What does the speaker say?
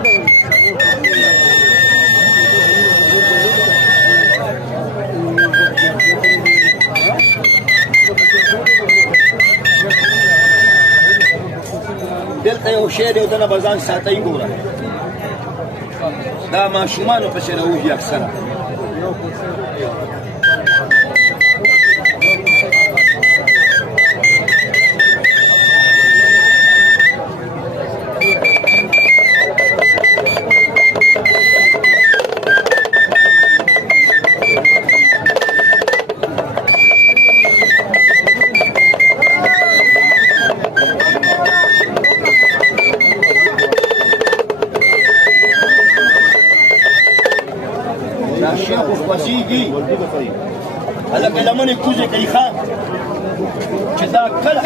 دلته یو شی دی دنه به ځان ساتئ ګوره دا ماشومانو پسې راوځي اکثره شیخ خوشبخیږي هلکه لمنې کوزې کوي ښه چې دا کله